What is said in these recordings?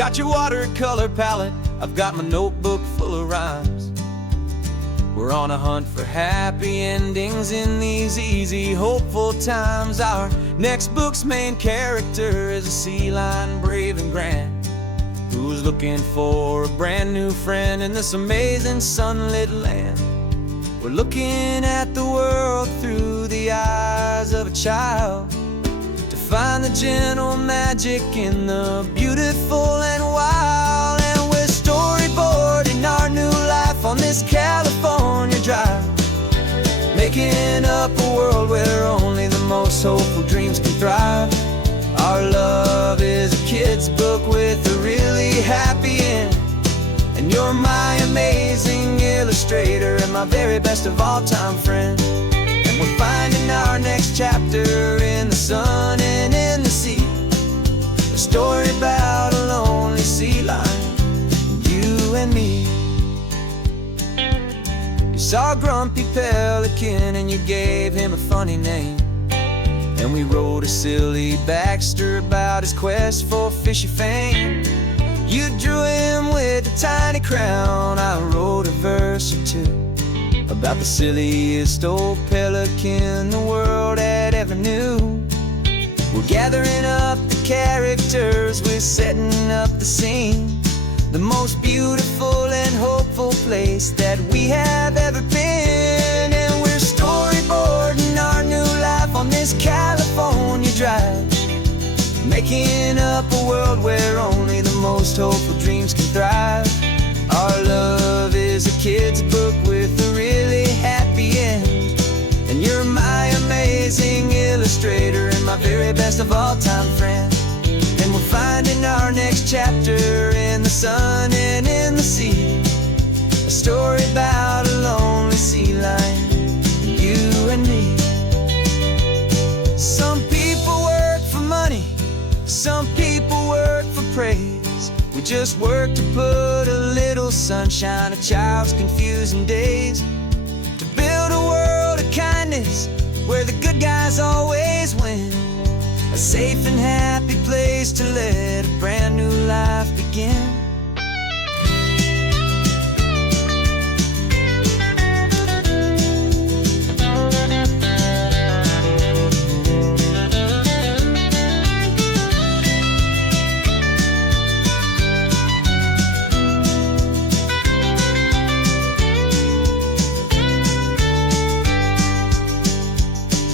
got your watercolor palette, I've got my notebook full of rhymes. We're on a hunt for happy endings in these easy, hopeful times. Our next book's main character is a sea lion, brave and grand, who's looking for a brand new friend in this amazing sunlit land. We're looking at the world through the eyes of a child, to find the gentle magic in the beautiful and wild. And we're storyboarding our new life on this California drive, making up a world where only the most hopeful dreams can thrive. Our love is a kid's book with a really happy end, and you're my amazing illustrator and my very best of all time friend. And we're finding our next chapter in the sun and in the sea, a story about a lonely sea lion, you and me. You saw a grumpy pelican and you gave him a funny name, and we wrote a silly Baxter about his quest for fishy fame. You drew him with a tiny crown, I wrote a verse or two about the silliest old pelican the world had ever knew. We're gathering up the characters, we're setting up the scene, the most beautiful and hopeful place that we have ever been. And we're storyboarding our new life on this California drive, making up a world where only the most hopeful dreams can thrive. Our love is a kid's book with a really happy end, and you're my amazing illustrator and my very best of all time friend. And we're finding our next chapter in the sun and in the sea, a story about a lonely sea lion, you and me. Some people work for money, some people work for praise. We just work to put a little sunshine in a child's confusing days, to build a world of kindness where the good guys always win, a safe and happy place to let a brand new life begin.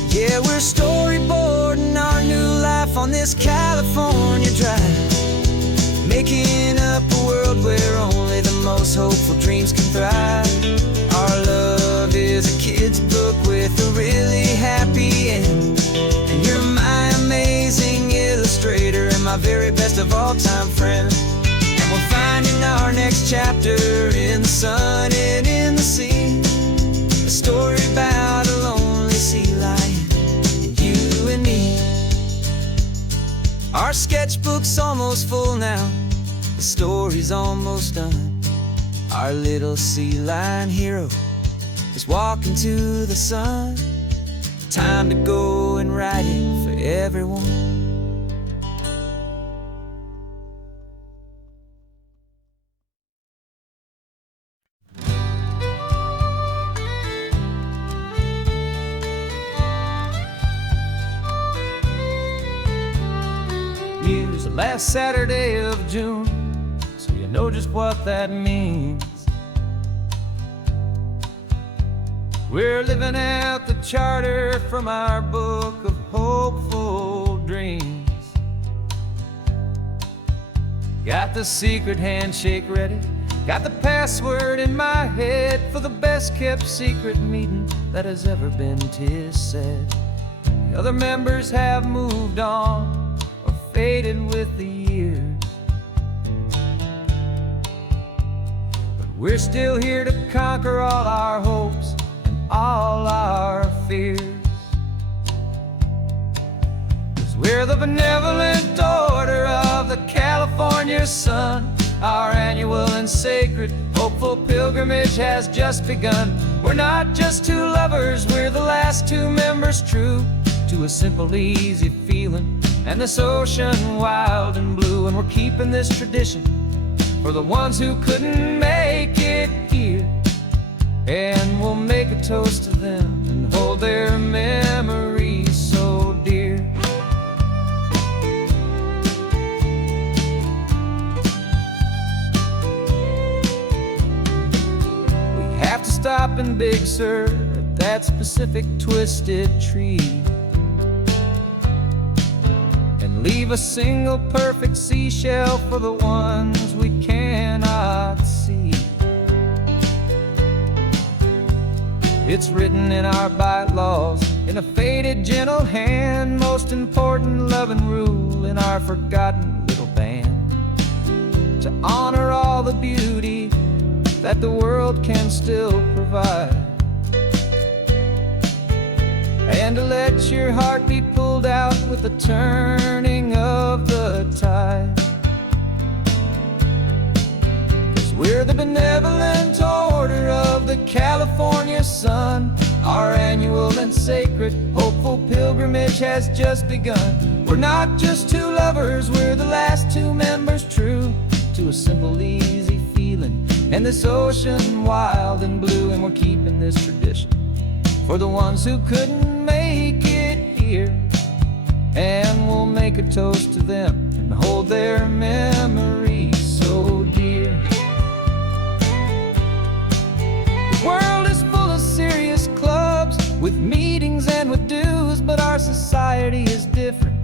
Yeah, we're storyboarding our new life on this California drive, making up a world where only the most hopeful dreams can thrive. Our love is a kid's book with a really happy end, and you're my amazing illustrator and my very best of all time friend. And we're finding our next chapter in the sun and in the sea, a story about a lonely sea lion, you and me. Our sketchbook's almost full now, the story's almost done. Our little sea lion hero is walking to the sun. Time to go and write it for everyone. Last Saturday of June, so you know just what that means. We're living out the charter from our book of hopeful dreams. Got the secret handshake ready, got the password in my head for the best kept secret meeting that has ever been, 'tis said. The other members have moved on, faded with the years, but we're still here to conquer all our hopes and all our fears. 'Cause we're the benevolent order of the California sun. Our annual and sacred hopeful pilgrimage has just begun. We're not just two lovers, we're the last two members true to a simple, easy feeling and this ocean wild and blue. And we're keeping this tradition for the ones who couldn't make it here. And we'll make a toast to them and hold their memories so dear. We have to stop in Big Sur at that specific twisted tree and leave a single perfect seashell for the ones we cannot see. It's written in our bylaws in a faded gentle hand, most important love and rule in our forgotten little band, to honor all the beauty that the world can still provide, and to let your heart be pulled out with the turning of the tide. 'Cause we're the benevolent order of the California sun. Our annual and sacred hopeful pilgrimage has just begun. We're not just two lovers, we're the last two members true to a simple, easy feeling and this ocean wild and blue. And we're keeping this tradition for the ones who couldn't make it here, and we'll make a toast to them and hold their memories so dear. The world is full of serious clubs with meetings and with dues, but our society is different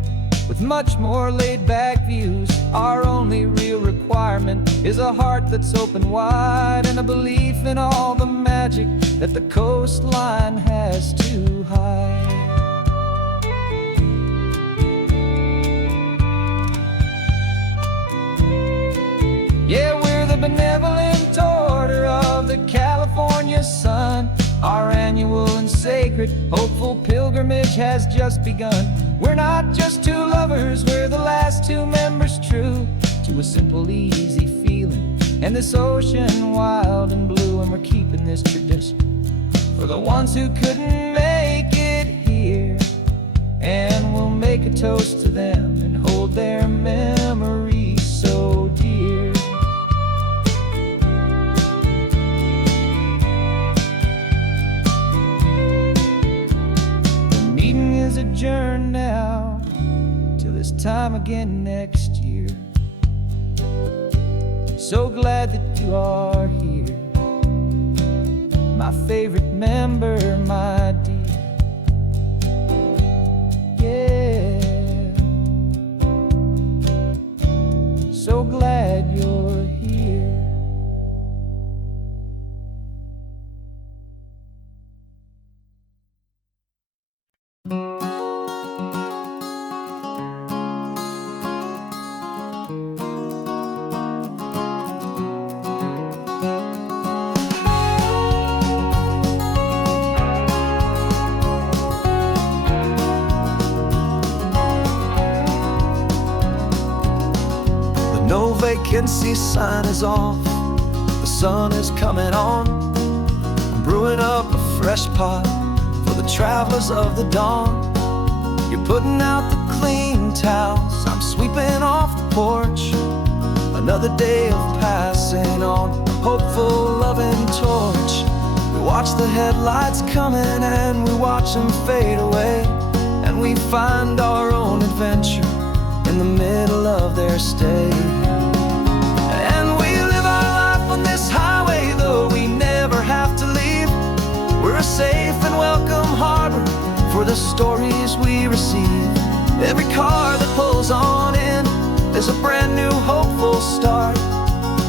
with much more laid-back views. Our only real requirement is a heart that's open wide and a belief in all the magic that the coastline has to hide. Yeah, we're the benevolent order of the California sun. Our annual and sacred hopeful pilgrimage has just begun. We're not just two lovers, we're the last two members true to a simple, easy feeling and this ocean wild and blue. And we're keeping this tradition for the ones who couldn't make it here, and we'll make a toast to them and hold their memories so dear. The meeting is adjourned now till this time again next year. So glad that you are here, my favorite member, my dear. Yeah, so glad you're here. No vacancy sign is off, the sun is coming on. I'm brewing up a fresh pot for the travelers of the dawn. You're putting out the clean towels, I'm sweeping off the porch. Another day of passing on a hopeful, loving torch. We watch the headlights coming and we watch them fade away, and we find our own adventure in the middle of their stay. And we live our life on this highway, though we never have to leave. We're a safe and welcome harbor for the stories we receive. Every car that pulls on in is a brand new hopeful start,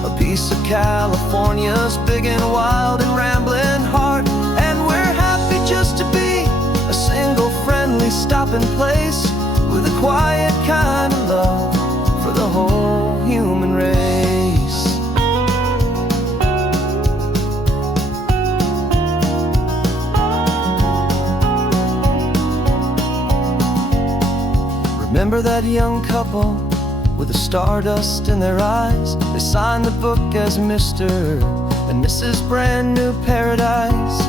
a piece of California's big and wild and rambling heart. And we're happy just to be a single friendly stopping place with a quiet kind of love for the whole human race. Remember that young couple with the stardust in their eyes? They signed the book as Mr. and Mrs. Brand New Paradise.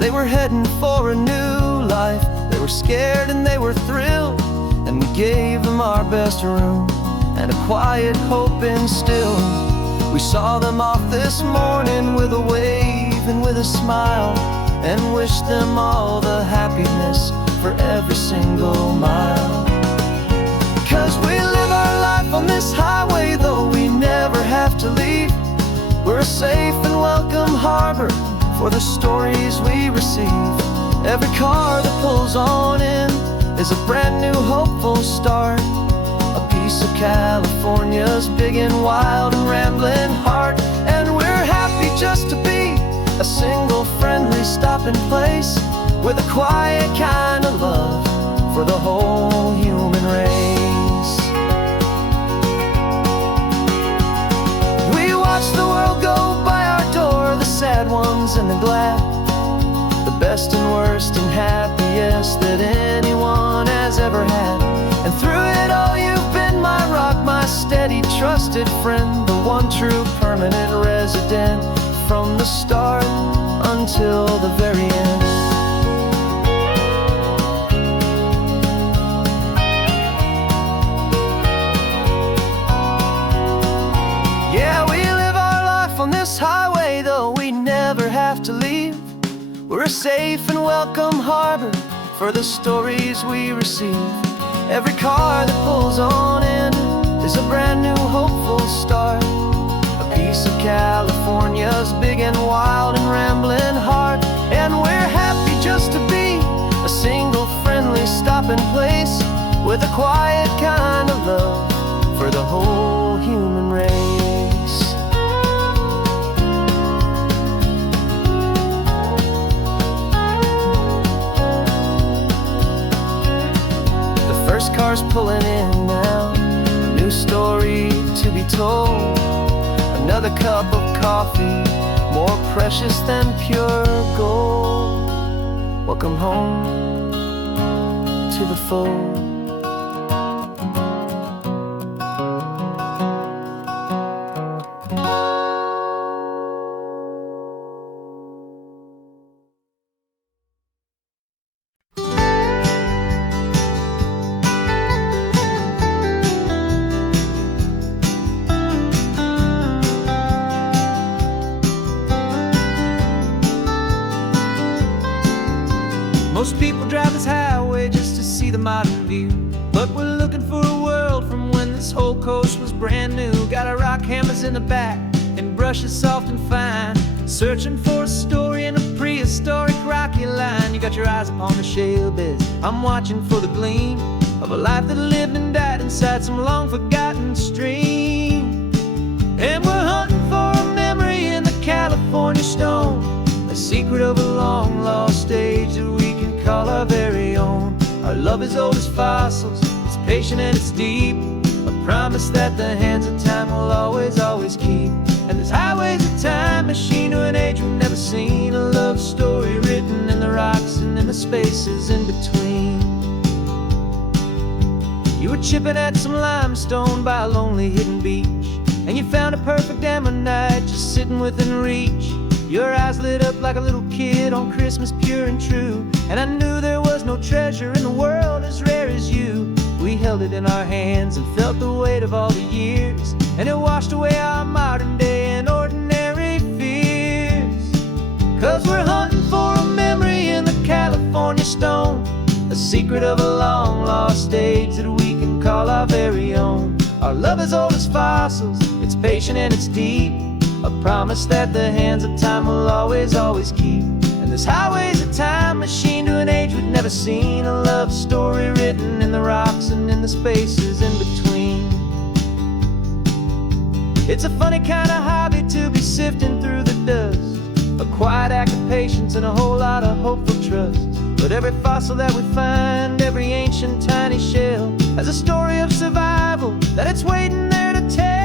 They were heading for a new life. They were scared and they were thrilled, and we gave them our best room and a quiet hope instilled. We saw them off this morning with a wave and with a smile, and wished them all the happiness for every single mile. 'Cause we live our life on this highway, though we never have to leave. We're a safe and welcome harbor for the stories we receive. Every car that pulls on in is a brand new hopeful start, a piece of California's big and wild and rambling heart. And we're happy just to be a single friendly stopping place with a quiet kind of love for the whole human race. We watch the world go by our door, the sad ones and the glad, the best and worst and happiest that anyone has ever had. And through it all you've been my rock, my steady trusted friend, the one true permanent resident from the start until the very end. Yeah, we live our life on this highway, though we never have to leave. We're a safe and welcome harbor for the stories we receive. Every car that pulls on in is a brand new hopeful start, a piece of California's big and wild and rambling heart. And we're happy just to be a single friendly stopping place with a quiet kind of love for the whole human race. Cars pulling in now, a new story to be told, another cup of coffee more precious than pure gold. Welcome home to the fold. Most people drive this highway just to see the modern view, but we're looking for a world from when this whole coast was brand new. Got our rock hammers in the back and brushes soft and fine, searching for a story in a prehistoric rocky line. You got your eyes upon the shale beds, I'm watching for the gleam of a life that lived and died inside some long forgotten stream. And we're hunting for a memory in the California stone, a secret of a long lost age that we can call our very own. Our love is old as fossils, it's patient and it's deep, a promise that the hands of time will always, always keep. And this highway's a time machine to an age we've never seen, a love story written in the rocks and in the spaces in between. You were chipping at some limestone by a lonely hidden beach, and you found a perfect ammonite just sitting within reach. Your eyes lit up like a little kid on Christmas, pure and true, and I knew there was no treasure in the world as rare as you. We held it in our hands and felt the weight of all the years, and it washed away our modern day and ordinary fears. 'Cause we're hunting for a memory in the California stone, a secret of a long lost age that we can call our very own. Our love is old as fossils, it's patient and it's deep, a promise that the hands of time will always, always keep. And this highway's a time machine to an age we've never seen, a love story written in the rocks and in the spaces in between. It's a funny kind of hobby to be sifting through the dust, a quiet act of patience and a whole lot of hopeful trust. But every fossil that we find, every ancient tiny shell, has a story of survival that it's waiting there to tell.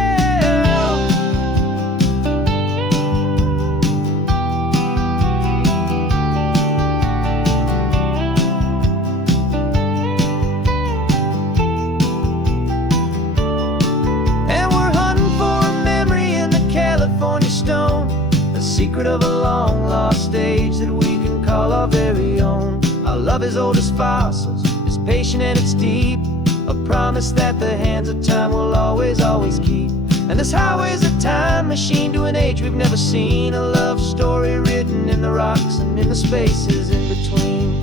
Secret of a long lost age that we can call our very own. Our love is old as fossils, it's patient and it's deep, a promise that the hands of time will always, always keep. And this highway's a time machine to an age we've never seen, a love story written in the rocks and in the spaces in between.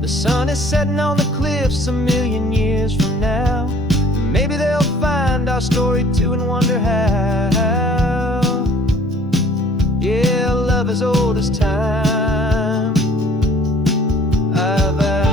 The sun is setting on the cliffs a million years from now. Maybe they'll find our story too and wonder how. Yeah, love as old as time, I vow.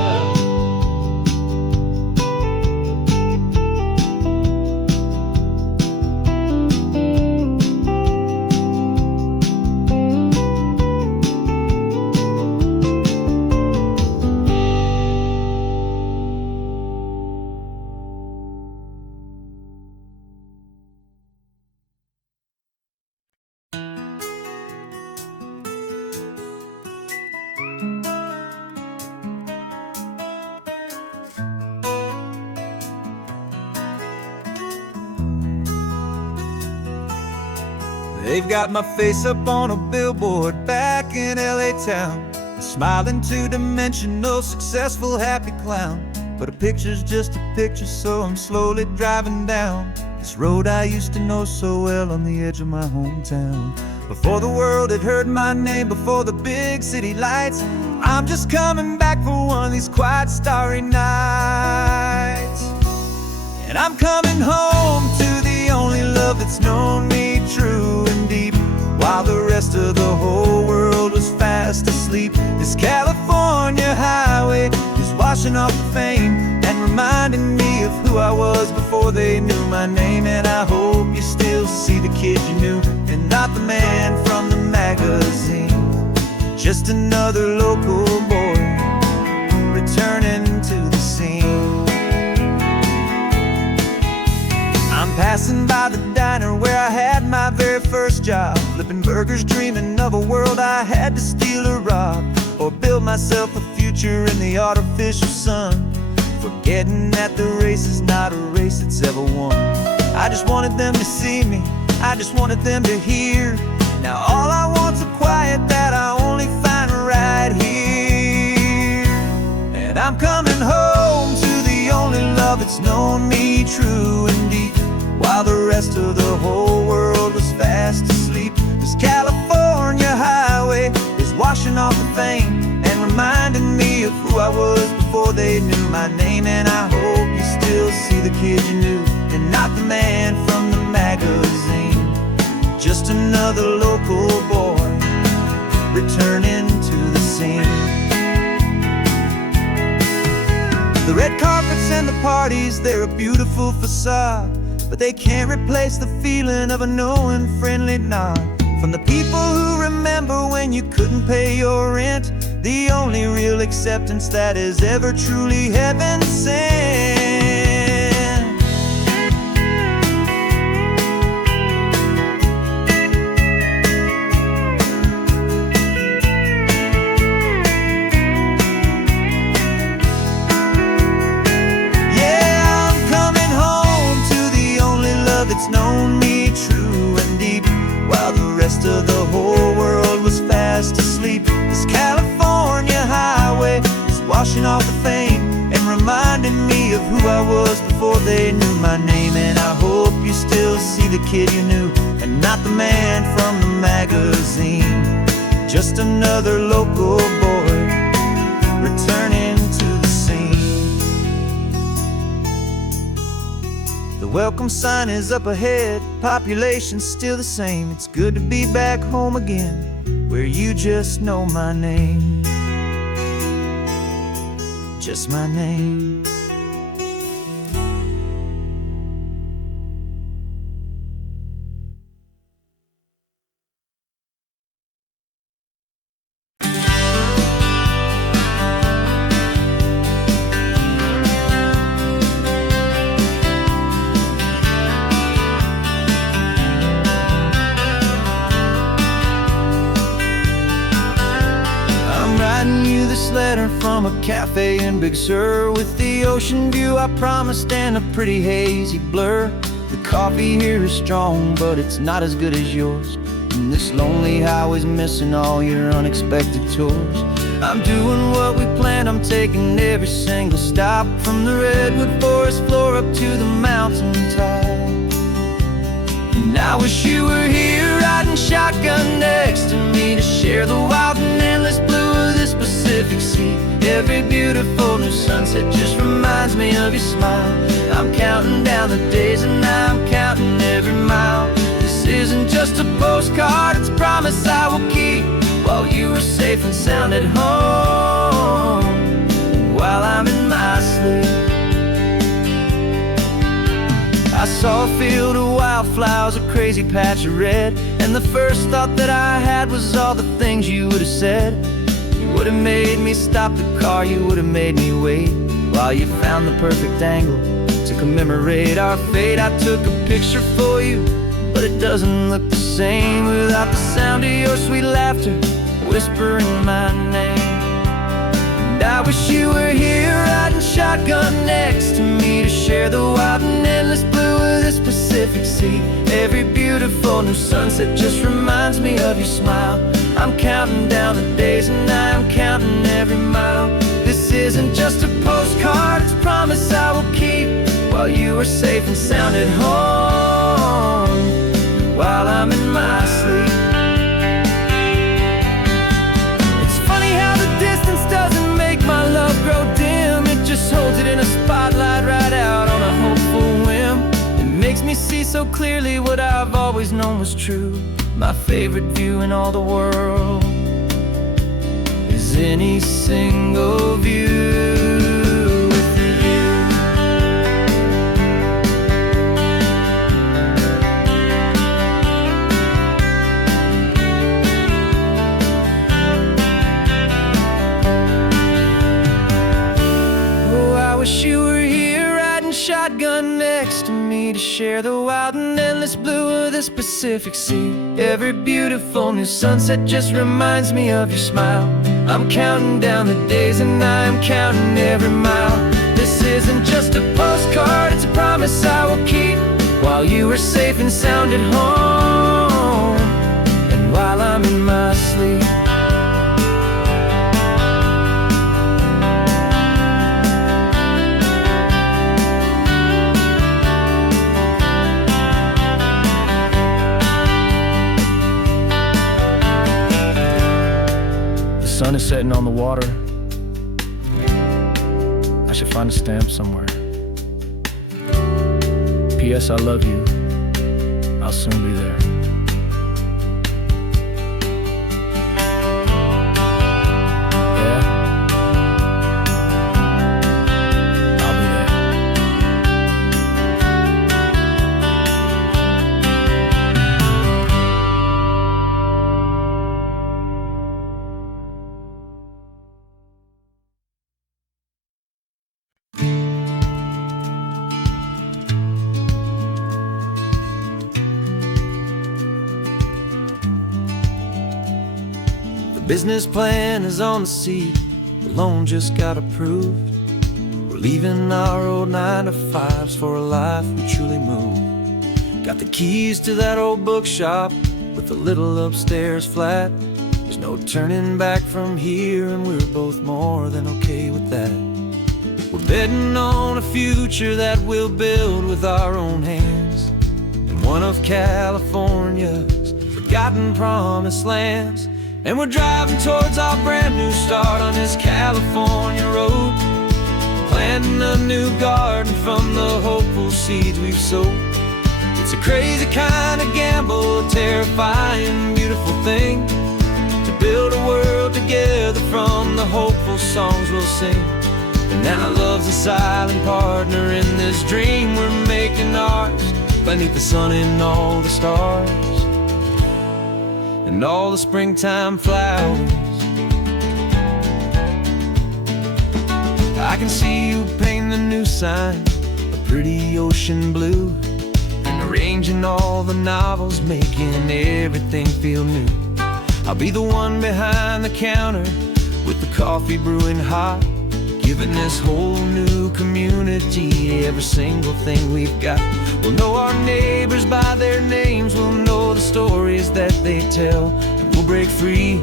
They've got my face up on a billboard back in LA town, a smiling two-dimensional, successful, happy clown. But a picture's just a picture, so I'm slowly driving down this road I used to know so well on the edge of my hometown. Before the world had heard my name, before the big city lights, I'm just coming back for one of these quiet, starry nights. And I'm coming home to the only love that's known me true and deep, while the rest of the whole world was fast asleep. This California highway is washing off the fame and reminding me of who I was before they knew my name. And I hope you still see the kid you knew and not the man from the magazine. Just another local boy returning to the scene. I'm passing by the diner where I had my very first job, flipping burgers, dreaming of a world I had to steal or rob, or build myself a future in the artificial sun, forgetting that the race is not a race that's ever won. I just wanted them to see me, I just wanted them to hear. Now all I want's a quiet that I only find right here. And I'm coming home to the only love that's known me true and deep, while the rest of the whole world was fast asleep. This California highway is washing off the fame and reminding me of who I was before they knew my name. And I hope you still see the kid you knew and not the man from the magazine. Just another local boy returning to the scene. The red carpets and the parties, they're a beautiful facade, but they can't replace the feeling of a knowing, friendly nod from the people who remember when you couldn't pay your rent, the only real acceptance that is ever truly heaven sent. Yeah, I'm coming home to the only love that's known me true and deep, while the rest of the whole world was fast asleep. This California highway is washing off the fame and reminding me of who I was before they knew my name. And I hope you still see the kid you knew and not the man from the magazine. Just another local boy returning to the scene. The welcome sign is up ahead, population's still the same. It's good to be back home again, where you just know my name. Just my name. This letter from a cafe in Big Sur, with the ocean view I promised and a pretty hazy blur. The coffee here is strong, but it's not as good as yours, and this lonely highway's missing all your unexpected tours. I'm doing what we planned, I'm taking every single stop, from the redwood forest floor up to the mountain top. And I wish you were here riding shotgun next to me, to share the wild and endless blue of this Pacific Sea. Every beautiful new sunset just reminds me of your smile. I'm counting down the days and I'm counting every mile. This isn't just a postcard, it's a promise I will keep, while you are safe and sound at home, while I'm in my sleep. I saw a field of wildflowers, a crazy patch of red, and the first thought that I had was all the things you would have said. You would have made me stop the car, you would have made me wait, while you found the perfect angle to commemorate our fate. I took a picture for you, but it doesn't look the same without the sound of your sweet laughter whispering my name. And I wish you were here riding shotgun next to me, to share the wild and endless blue of this Pacific Sea. Every beautiful new sunset just reminds me of your smile. I'm counting down the days and I'm counting every mile. This isn't just a postcard, it's a promise I will keep, while you are safe and sound at home, while I'm in my sleep. It's funny how the distance doesn't make my love grow dim, it just holds it in a spotlight right out on a hopeful whim. It makes me see so clearly what I've always known was true. My favorite view in all the world is any single view with you. Oh, I wish you were here riding shotgun next to me, to share the wild and endless blue of this Pacific Sea. Every beautiful new sunset just reminds me of your smile. I'm counting down the days and I'm counting every mile. This isn't just a postcard, it's a promise I will keep, while you are safe and sound at home, and while I'm in my sleep. The sun is setting on the water. I should find a stamp somewhere. P.S. I love you. I'll soon be there. Yeah? I'll be there. The business plan is on the seat, the loan just got approved. We're leaving our old 9-to-5s for a life we truly move. Got the keys to that old bookshop with the little upstairs flat. There's no turning back from here, and we're both more than okay with that. We're betting on a future that we'll build with our own hands, in one of California's forgotten promised lands. And we're driving towards our brand new start on this California road, planting a new garden from the hopeful seeds we've sowed. It's a crazy kind of gamble, a terrifying, beautiful thing, to build a world together from the hopeful songs we'll sing. And now love's a silent partner in this dream we're making ours, beneath the sun and all the stars and all the springtime flowers. I can see you painting the new sign a pretty ocean blue, and arranging all the novels, making everything feel new. I'll be the one behind the counter with the coffee brewing hot, giving this whole new community every single thing we've got. We'll know our neighbors by their names, we'll know the stories that they tell, and we'll break free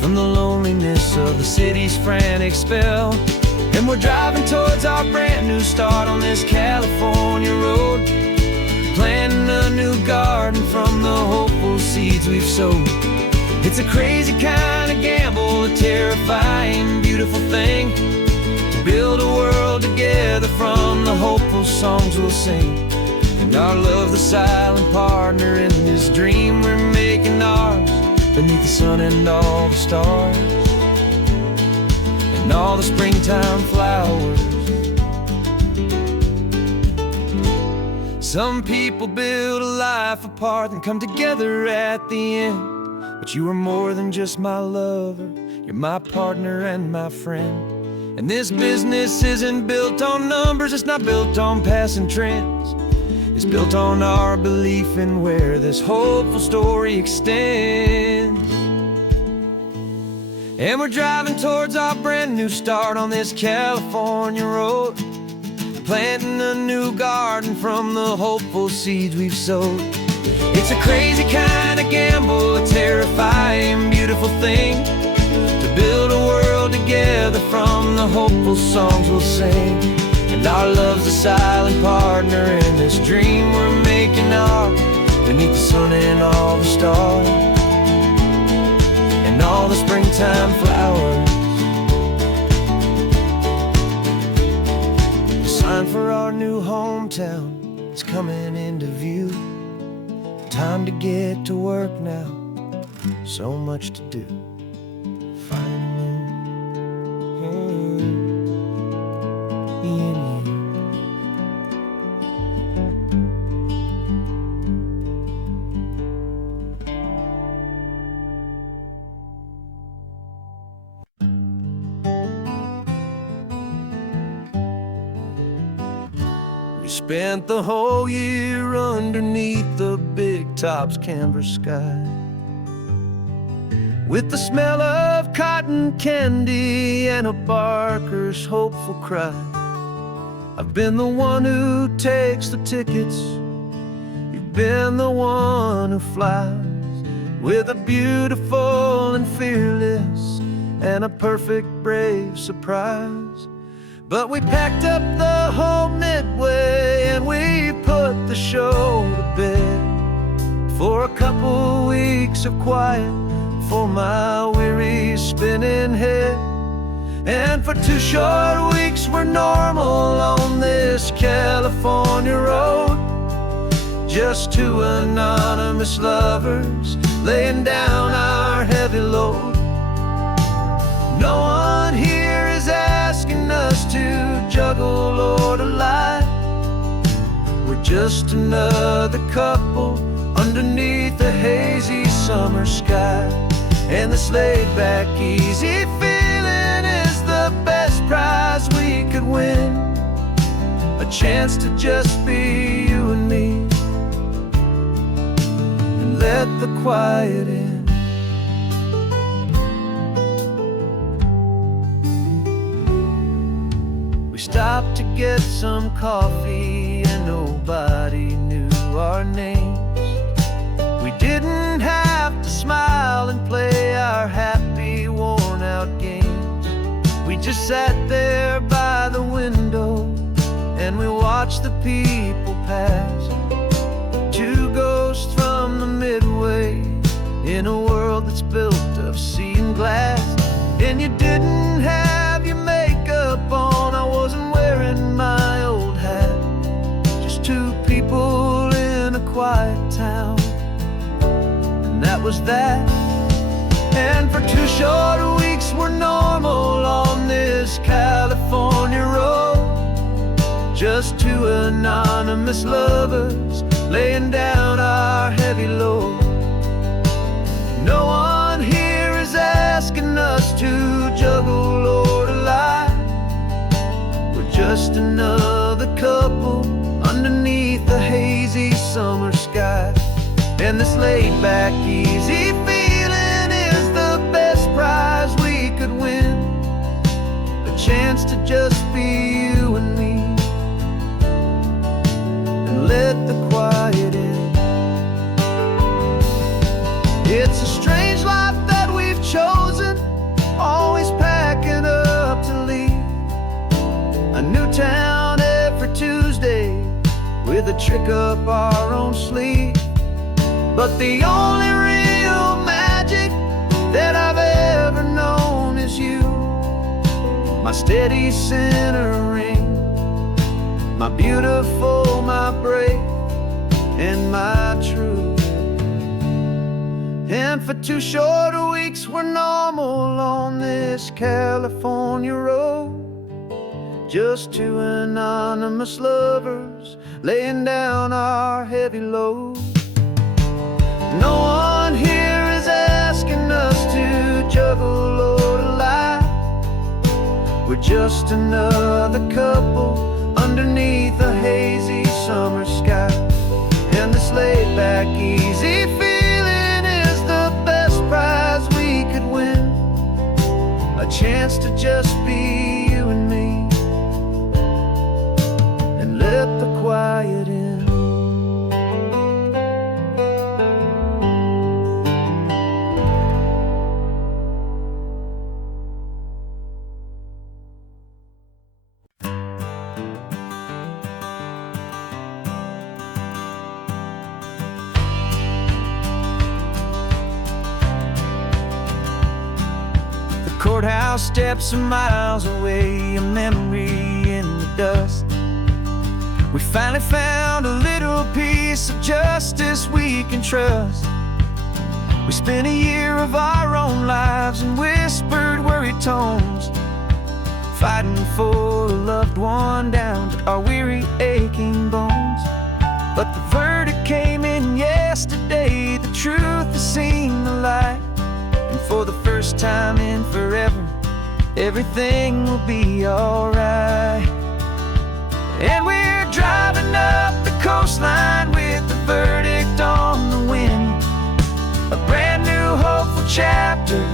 from the loneliness of the city's frantic spell. And we're driving towards our brand new start on this California road, planting a new garden from the hopeful seeds we've sowed. It's a crazy kind of gamble, a terrifying, beautiful thing, to build a world together from the hopeful songs we'll sing. And our love, the silent partner in this dream we're making ours, beneath the sun and all the stars, and all the springtime flowers. Some people build a life apart and come together at the end, but you are more than just my lover, you're my partner and my friend. And this business isn't built on numbers, it's not built on passing trends. It's built on our belief in where this hopeful story extends. And we're driving towards our brand new start on this California road, planting a new garden from the hopeful seeds we've sowed. It's a crazy kind of gamble, a terrifying, beautiful thing, to build a world together from the hopeful songs we'll sing. And our love's a silent partner in this dream we're making ours, beneath the sun and all the stars, and all the springtime flowers. The sign for our new hometown is coming into view. Time to get to work now, so much to do. We spent the whole year underneath the big top's canvas sky, with the smell of cotton candy and a barker's hopeful cry. I've been the one who takes the tickets, you've been the one who flies, with a beautiful and fearless and a perfect brave surprise. But we packed up the whole Midway and we put the show to bed, for a couple weeks of quiet for my weary spinning head. And for 2 short weeks we're normal on this California road, just 2 anonymous lovers laying down our heavy load. No one here is asking us to juggle or to lie. We're just another couple underneath a hazy summer sky. And this laid-back, easy feeling is the best prize we could win, a chance to just be you and me, and let the quiet in. We stopped to get some coffee and nobody knew our names. We didn't have to smile and play our happy, worn-out games. We just sat there by the window and we watched the people pass, 2 ghosts from the Midway in a world that's built of sea and glass. And you didn't have your makeup on, I wasn't wearing my old hat, just 2 people in a quiet town, and that was that. And for 2 short weeks we're normal on this California road, just 2 anonymous lovers laying down our heavy load. No one here is asking us to juggle or to lie. We're just another couple underneath the hazy summer sky. And this laid-back, easy feeling is the best prize we could win, a chance to just be you and me, and let the quiet in. It's a strange life that we've chosen, trick up our own sleeve. But the only real magic that I've ever known is you, my steady centering, my beautiful, my brave, and my true. And for 2 short weeks we're normal on this California road, just 2 anonymous lovers laying down our heavy load. No one here is asking us to juggle or to lie. We're just another couple underneath a hazy summer sky. And this laid back, easy feeling is the best prize we could win, a chance to just be you and me, and let the quiet in. Courthouse steps are miles away, a memory in the dust. We finally found a little piece of justice we can trust. We spent a year of our own lives in whispered, worried tones, fighting for a loved one down to our weary, aching bones. But the verdict came in yesterday, the truth has seen the light. And for the first time in forever, everything will be alright. And we're driving up the coastline with the verdict on the wind. A brand new hopeful chapter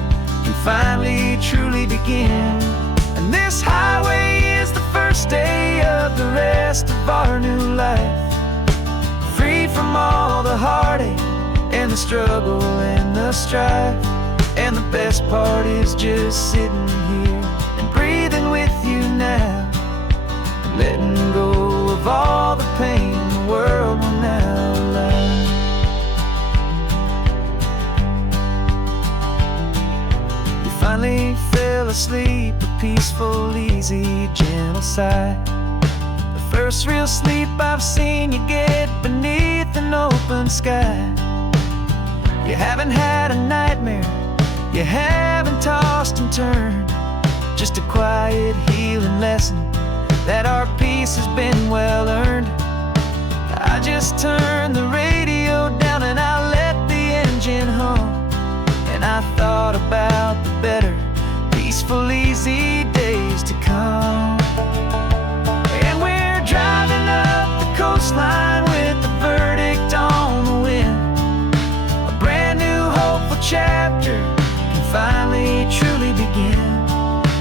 can finally truly begin. And this highway is the first day of the rest of our new life, free from all the heartache and the struggle and the strife. And the best part is just sitting here and breathing with you now, and letting go of all the pain the world will now allow. You finally fell asleep, a peaceful, easy, gentle sigh. The first real sleep I've seen you get beneath an open sky. You haven't had a nightmare, you haven't tossed and turned, just a quiet healing lesson that our peace has been well earned. I just turned the radio down and I let the engine hum, and I thought about the better, peaceful, easy days to come. And we're driving up the coastline with the verdict on the wind, a brand new hopeful chapter finally truly begin.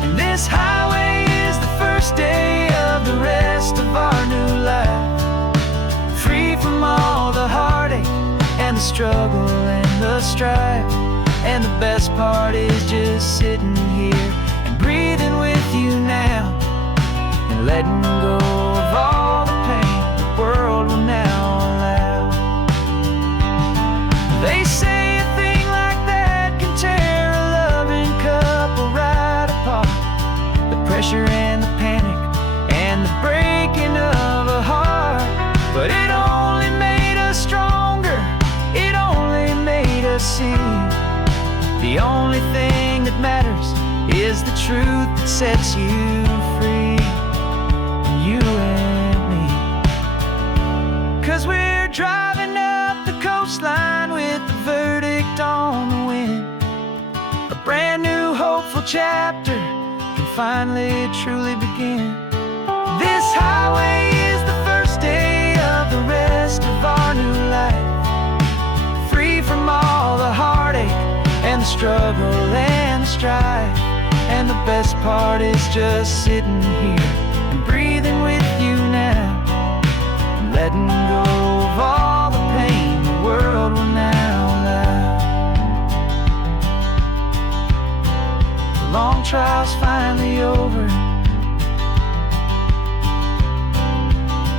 And this highway is the first day of the rest of our new life, free from all the heartache and the struggle and the strife. And the best part is just sitting here and breathing with you now, and letting go of all the pain the world will now allow. They say a thing like that can tear couple right apart, the pressure and the panic and the breaking of a heart. But it only made us stronger, it only made us see the only thing that matters is the truth that sets you free, you and me. 'Cause we're driving up the coastline with the verdict on the wind, a brand new hopeful chapter can finally truly begin. This highway is the first day of the rest of our new life, free from all the heartache and the struggle and the strife. And the best part is just sitting here and breathing with you now, and letting go of all the pain the world will now allow. Long trial's finally over,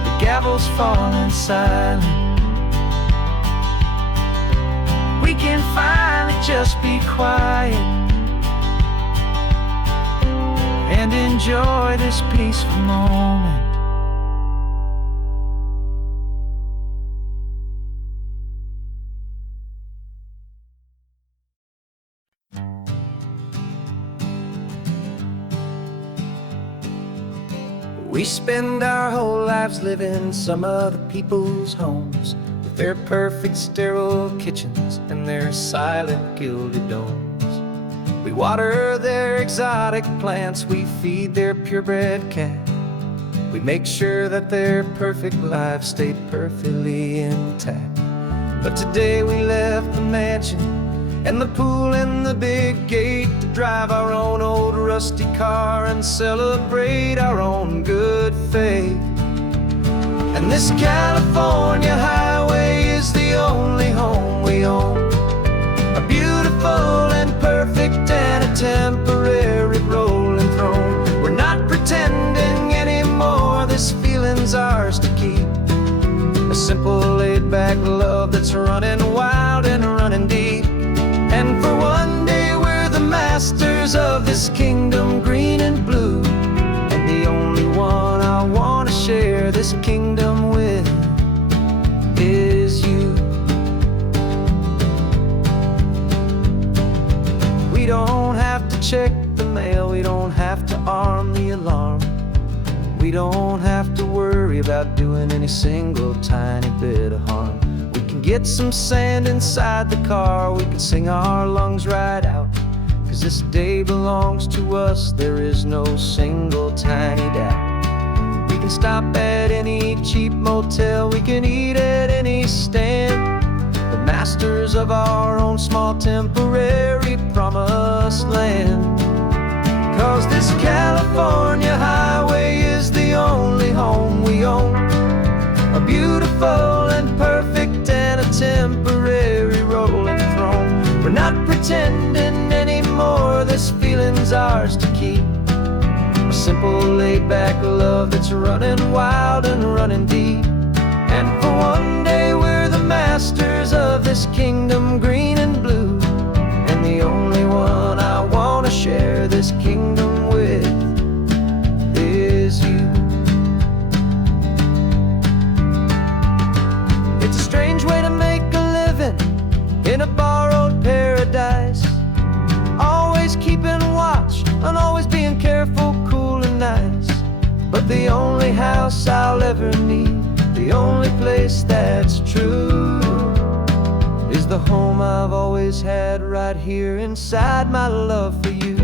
the gavels falling silent, we can finally just be quiet and enjoy this peaceful moment. We spend our whole lives living some other people's homes, with their perfect sterile kitchens and their silent gilded domes. We water their exotic plants, we feed their purebred cat. We make sure that their perfect lives stay perfectly intact. But today we left the mansion and the pool and the big gate to drive our own old rusty car and celebrate our own good faith. And this California highway is the only home we own, a beautiful and perfect and a temporary rolling throne. We're not pretending anymore, this feeling's ours to keep, a simple laid-back love that's running wild and running deep. And for one day we're the masters of this kingdom green and blue, and the only one I want to share this kingdom with is you. We don't have to check the mail, we don't have to arm the alarm, we don't have to worry about doing any single tiny bit of harm. We can get some sand inside the car, we can sing our lungs right out, 'cause this day belongs to us, there is no single tiny doubt. We can stop at any cheap motel, we can eat at any stand, the masters of our own small temporary promised land. 'Cause this California highway is the only home we own, a beautiful and perfect and a temporary rolling throne. We're not pretending anymore, this feeling's ours to keep, a simple laid-back love that's running wild and running deep. And for one day we're the masters of this kingdom green and blue, and the only one I want to share this kingdom with is you. It's a strange way to make a living in a borrowed paradise, always keeping watch and always being careful, cool and nice. But the only house I'll ever need, the only place that's true, is the home I've always had right here inside my love for you.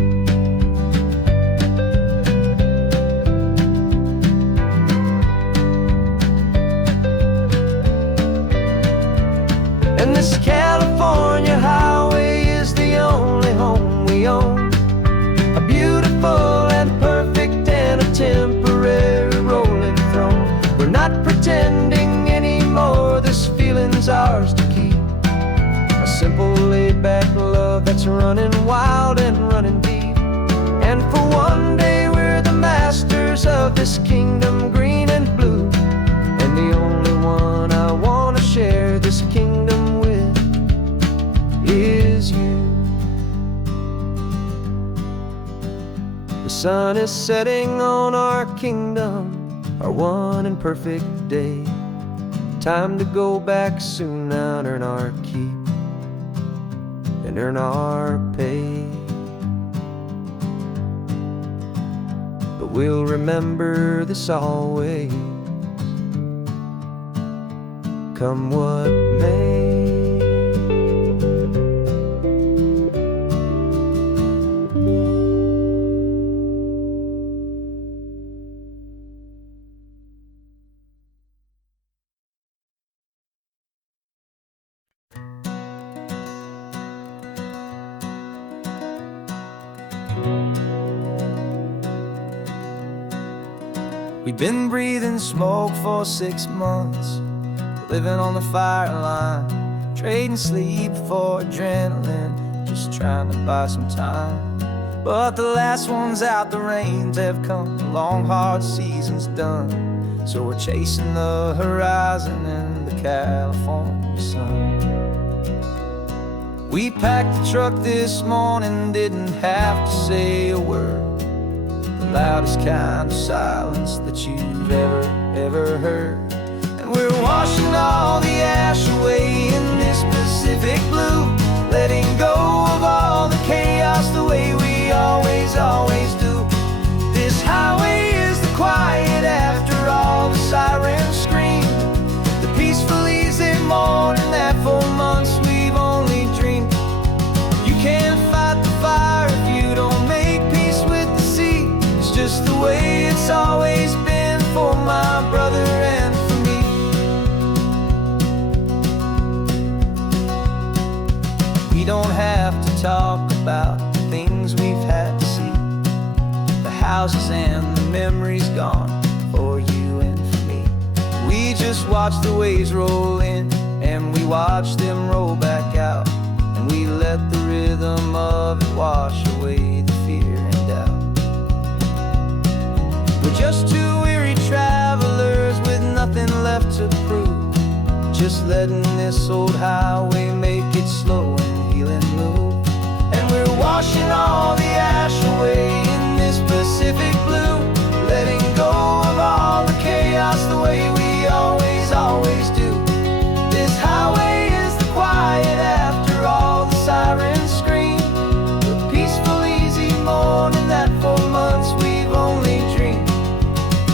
And this California highway is the only home we own, a beautiful and perfect and a temporary rolling throne. We're not pretending anymore, this feeling's ours to keep, a simple laid-back love that's running wild and running deep. And for one day we're the masters of this kingdom green and blue, and the only one I want to share this kingdom with is you. The sun is setting on our kingdom, our one and perfect day. Time to go back soon now and earn our keep and earn our pay. But we'll remember this always, come what may. We've been breathing smoke for 6 months, living on the fire line, trading sleep for adrenaline, just trying to buy some time. But the last one's out, the rains have come, the long hard season's done. So we're chasing the horizon in the California sun. We packed the truck this morning, didn't have to say a word. The loudest kind of silence that you've ever heard. And we're washing all the ash away in this Pacific blue, letting go of all the chaos the way we always do. This highway is the quiet after all the sirens scream, the peaceful easy morning that for months we've only dreamed. You can't fight the fire if you don't make peace with the sea. It's just the way it's always been for my brother and for me. We don't have to talk about the things we've had to see, the houses and the memories gone for you and for me. We just watch the waves roll in and we watch them roll back out, and we let the rhythm of it wash away the fear and doubt. We're just two weary travelers with nothing left to prove, just letting this old highway make it slow and heal and move. And we're washing all the ash away in this Pacific blue, letting go of all the chaos the way we always do. This highway is the quiet after all the sirens scream, the peaceful easy morning that for months we've only dreamed.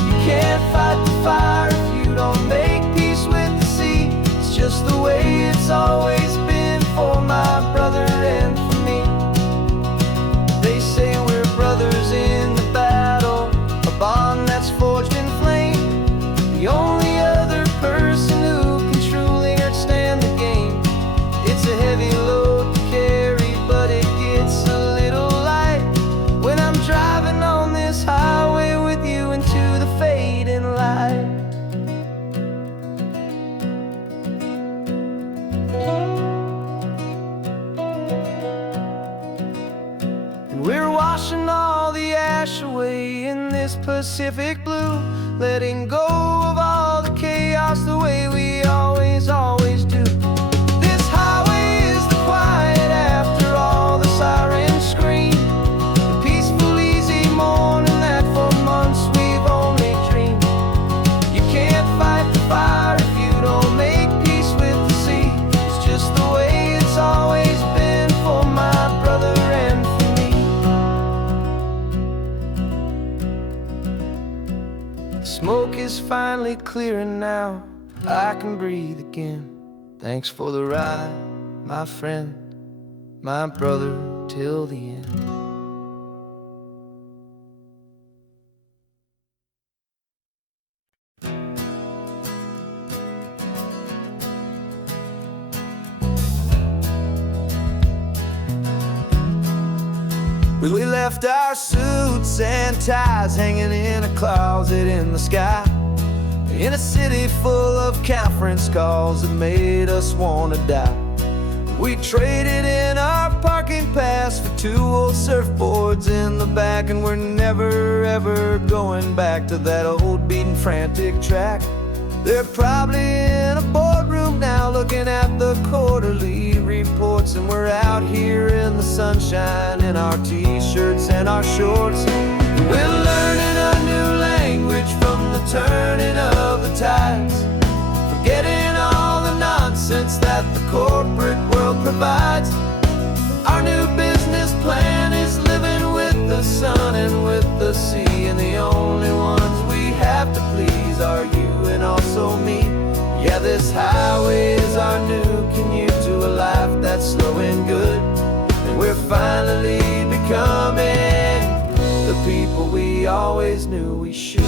You can't fight the fire if you don't make peace with the sea. It's just the way it's always been for my brother and for me. They say we're brothers in the battle, a bond that's forged in flame. The only other person who can truly understand the game. It's a heavy load to carry, but it gets a little light when I'm driving on this highway with you into the fading light. And we're washing all the ash away in this Pacific blue, letting go of all the chaos the way we always do. This highway is the quiet after all the sirens scream, the peaceful easy morning that for months we've only dreamed. You can't fight the fire if you don't make peace with the sea. It's just the way it's always been for my brother and for me. The smoke is finally clearing now, I can breathe again. Thanks for the ride, my friend, my brother, till the end. We left our suits and ties hanging in a closet in the sky, in a city full of conference calls that made us wanna die. We traded in our parking pass for two old surfboards in the back, and we're never ever going back to that old beaten frantic track. They're probably in a boardroom now looking at the quarterly reports, and we're out here in the sunshine in our t-shirts and our shorts. We're learning a new language from the turning of the tides, forgetting all the nonsense that the corporate world provides. Our new business plan is living with the sun and with the sea, and the only ones we have to please are you and also me. Yeah, this highway is our new commute to a life that's slow and good, and we're finally becoming the people we always knew we should.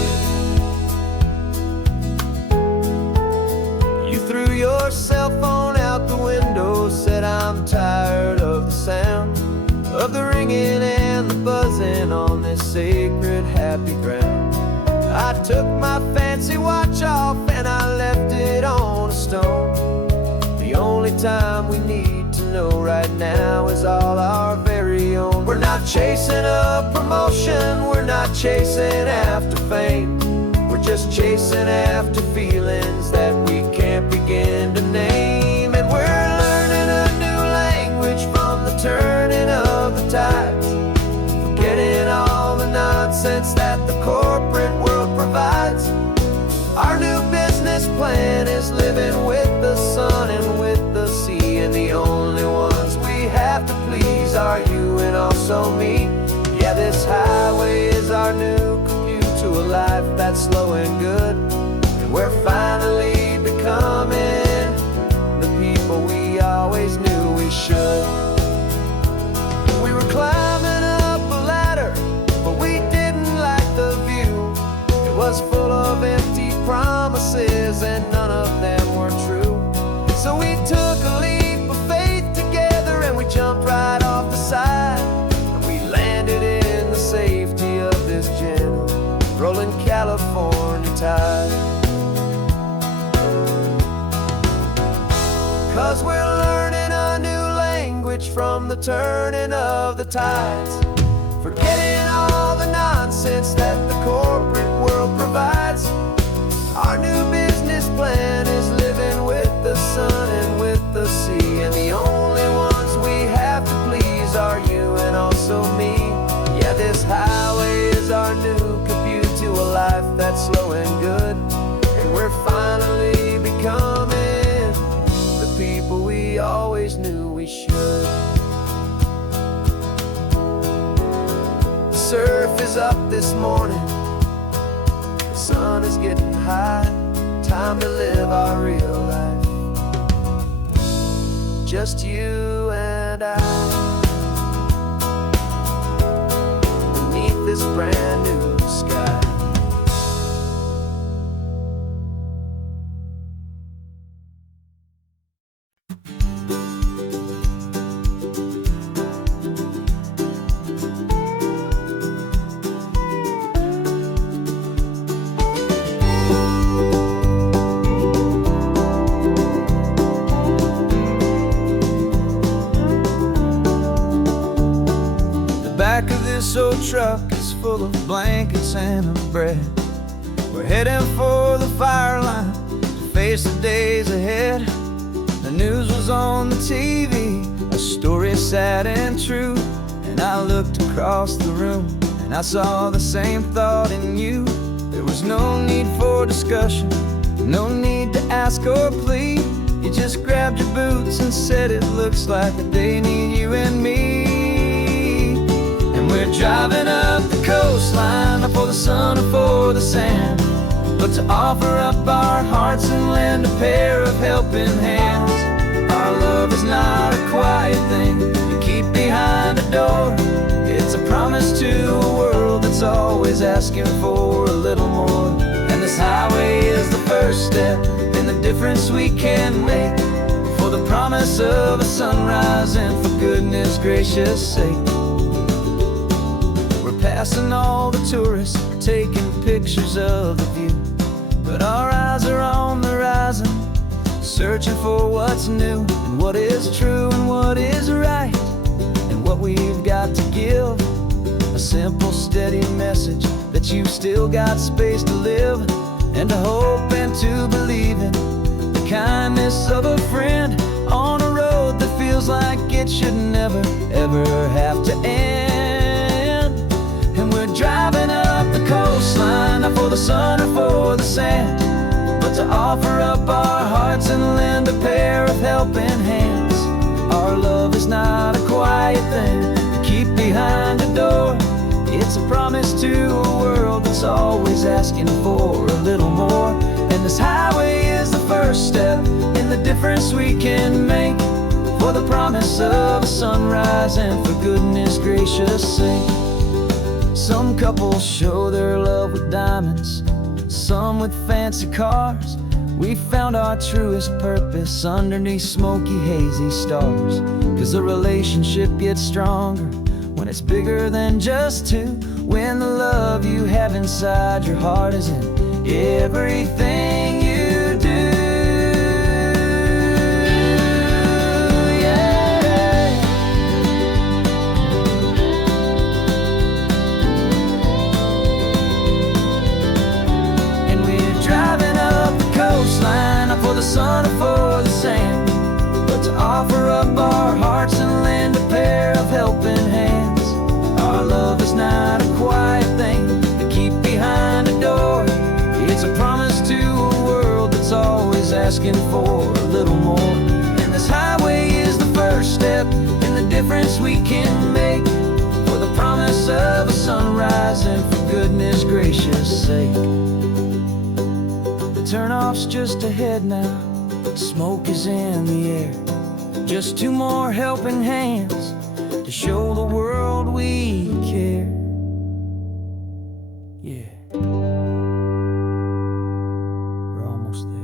You threw your cell phone out the window, said I'm tired of the sound of the ringing and the buzzing on this sacred happy ground. I took my fancy watch off and I left it on a stone. The only time we need to know right now is all our very own. We're not chasing a promotion, we're not chasing after fame. We're just chasing after feelings that we can't begin to name. And we're learning a new language from the turning of the tides, forgetting all the nonsense that the corporate world provides. Our new business plan is living with the sun and with the sea, and the only ones we have to please are you and also me. Yeah, this highway is our new commute to a life that's slow and good, and we're finally becoming the people we always knew we should. We were climbing up a ladder, but we didn't like the view. It was full of empty promises and none of them were true. So we took a leap of faith together and we jumped right off the side, and we landed in the safety of this gentle rolling California tide. 'Cause we're learning a new language from the turning of the tides, forgetting all the nonsense that the corporate world provides. Our new business plan is living with the sun and with the sea, and the only ones we have to please are you and also me. Yeah, this highway is our new commute to a life that's slow and good, and we're finally becoming the people we always knew we should. The surf is up this morning, the sun is getting high, time to live our real life, just you and I, beneath this brand new sky. Back of this old truck is full of blankets and a bread. We're heading for the fire line to face the days ahead. The news was on the TV, a story sad and true, and I looked across the room and I saw the same thought in you. There was no need for discussion, no need to ask or plead. You just grabbed your boots and said it looks like a day need you and me. We're driving up the coastline, not for the sun or for the sand, but to offer up our hearts and lend a pair of helping hands. Our love is not a quiet thing you keep behind a door. It's a promise to a world that's always asking for a little more. And this highway is the first step in the difference we can make, for the promise of a sunrise and for goodness gracious sake. Passing all the tourists, taking pictures of the view, but our eyes are on the horizon, searching for what's new and what is true and what is right, and what we've got to give. A simple, steady message that you've still got space to live, and to hope and to believe in the kindness of a friend on a road that feels like it should never, ever have to end. And we're driving up the coastline, not for the sun or for the sand, but to offer up our hearts and lend a pair of helping hands. Our love is not a quiet thing to keep behind a door. It's a promise to a world that's always asking for a little more. And this highway is the first step in the difference we can make, for the promise of a sunrise and for goodness gracious sake. Some couples show their love with diamonds, some with fancy cars. We found our truest purpose underneath smoky, hazy stars. 'Cause a relationship gets stronger when it's bigger than just two, when the love you have inside your heart is in everything you do. And sacrifice we can make for the promise of a sunrise and for goodness gracious sake. The turnoff's just ahead now, smoke is in the air. Just 2 more helping hands to show the world we care. Yeah, we're almost there.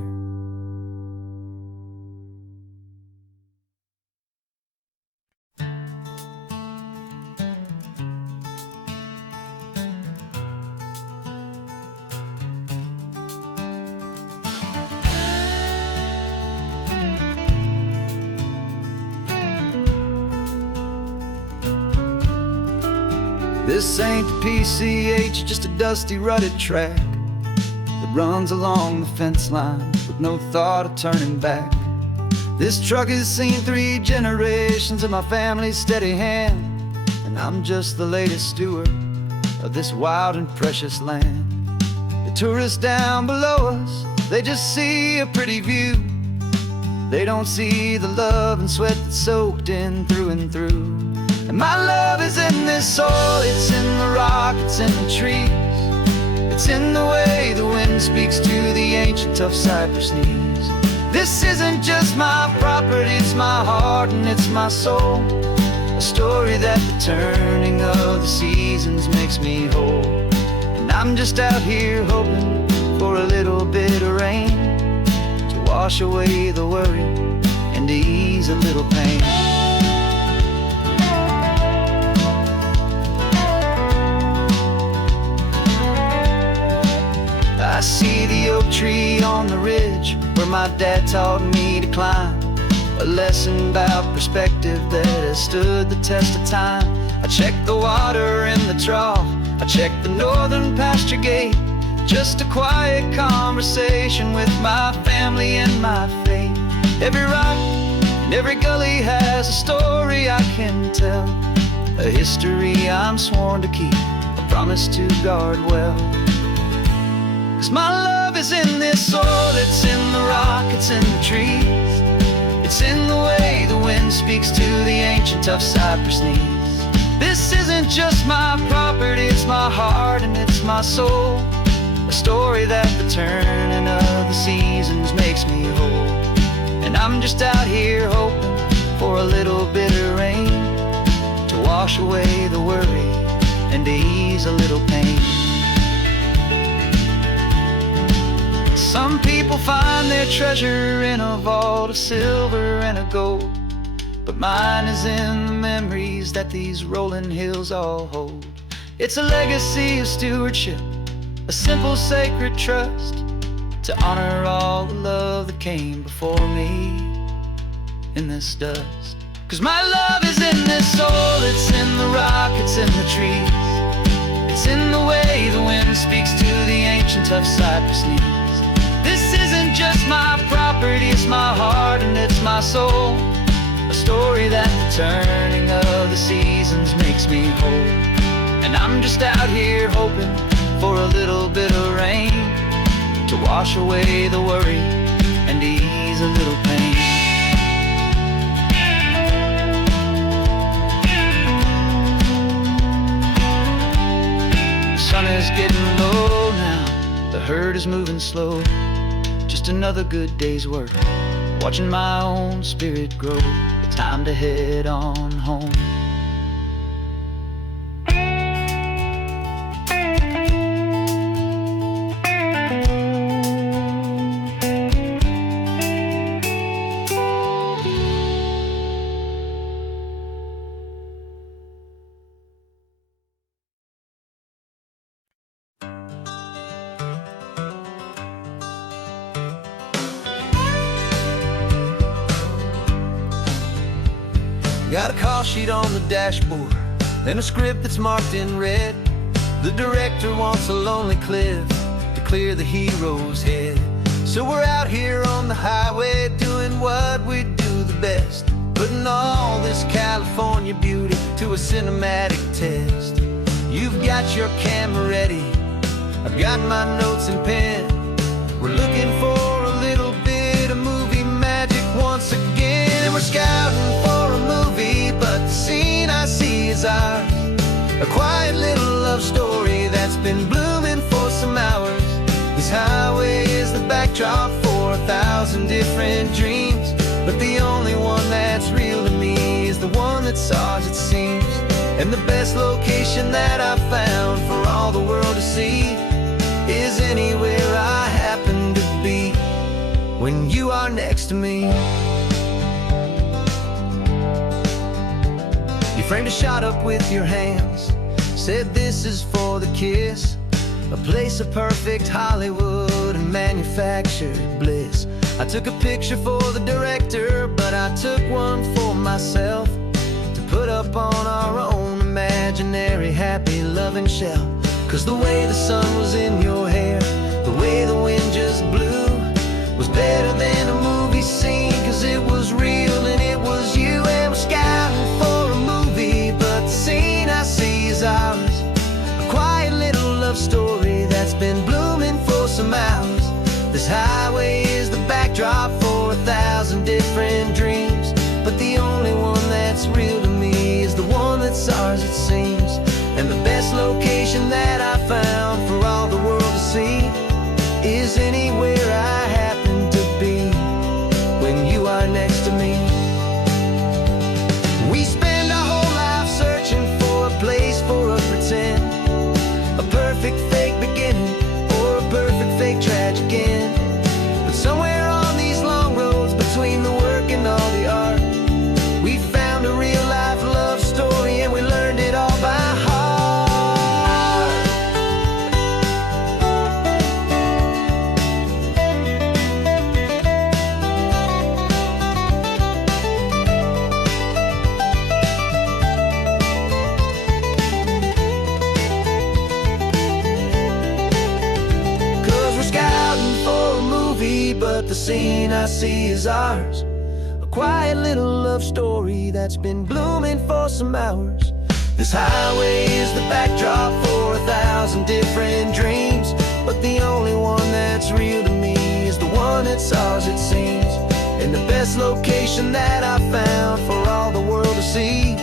This ain't the PCH, just a dusty, rutted track that runs along the fence line with no thought of turning back. This truck has seen 3 generations of my family's steady hand, and I'm just the latest steward of this wild and precious land. The tourists down below us, they just see a pretty view. They don't see the love and sweat that's soaked in through and through. And my love is in this soil, it's in the rock, it's in the trees. It's in the way the wind speaks to the ancient tough cypress knees. This isn't just my property, it's my heart and it's my soul. A story that the turning of the seasons makes me whole. And I'm just out here hoping for a little bit of rain to wash away the worry and to ease a little pain. I see the oak tree on the ridge where my dad taught me to climb. A lesson about perspective that has stood the test of time. I check the water in the trough, I check the northern pasture gate. Just a quiet conversation with my family and my faith. Every rock and every gully has a story I can tell. A history I'm sworn to keep, a promise to guard well. 'Cause my love is in this soil, it's in the rock, it's in the trees. It's in the way the wind speaks to the ancient tough cypress knees. This isn't just my property, it's my heart and it's my soul. A story that the turning of the seasons makes me whole. And I'm just out here hoping for a little bit of rain to wash away the worry and to ease a little pain. Some people find their treasure in a vault of silver and a gold, but mine is in the memories that these rolling hills all hold. It's a legacy of stewardship, a simple sacred trust, to honor all the love that came before me in this dust. 'Cause my love is in this soil, it's in the rock, it's in the trees. It's in the way the wind speaks to the ancient tough cypress knees. This isn't just my property, it's my heart and it's my soul. A story that the turning of the seasons makes me whole. And I'm just out here hoping for a little bit of rain to wash away the worry and ease a little pain. The sun is getting low now, the herd is moving slow. Just another good day's work, watching my own spirit grow. Time to head on home. Got a call sheet on the dashboard and a script that's marked in red. The director wants a lonely cliff to clear the hero's head. So we're out here on the highway doing what we do the best, putting all this California beauty to a cinematic test. You've got your camera ready, I've got my notes and pen. We're looking for a little bit of movie magic once again. And we're scouting for a movie, but the scene is ours. A quiet little love story that's been blooming for some hours. This highway is the backdrop for 1,000 different dreams, but the only one that's real to me is the one that's ours, it seems. And the best location that I've found for all the world to see is anywhere I happen to be when you are next to me. You framed a shot up with your hands, said this is for the kiss, a place of perfect Hollywood and manufactured bliss. I took a picture for the director, but I took one for myself to put up on our own imaginary happy loving shelf. 'Cause the way the sun was in your hair, the way the wind just blew, was better than a movie scene. 'Cause it was real and it was you, and we're scouting for a movie, but the scene I see is ours. A quiet little love story that's been blooming for some hours. This highway is the backdrop for 1,000 different dreams, but the only one that's real to me is the one that's ours, it seems. And the best location that I found for all the world to see is anywhere I happen to be when you are next to me. We spend our whole life searching for a place for a pretend, a perfect fake beginning or a perfect fake tragic end. But somewhere on these long roads between the work and all the art, we found a real life love story, and we learned it all by heart. But the scene I see is ours. A quiet little love story that's been blooming for some hours. This highway is the backdrop for 1,000 different dreams, but the only one that's real to me is the one that's ours, it seems. And the best location that I found for all the world to see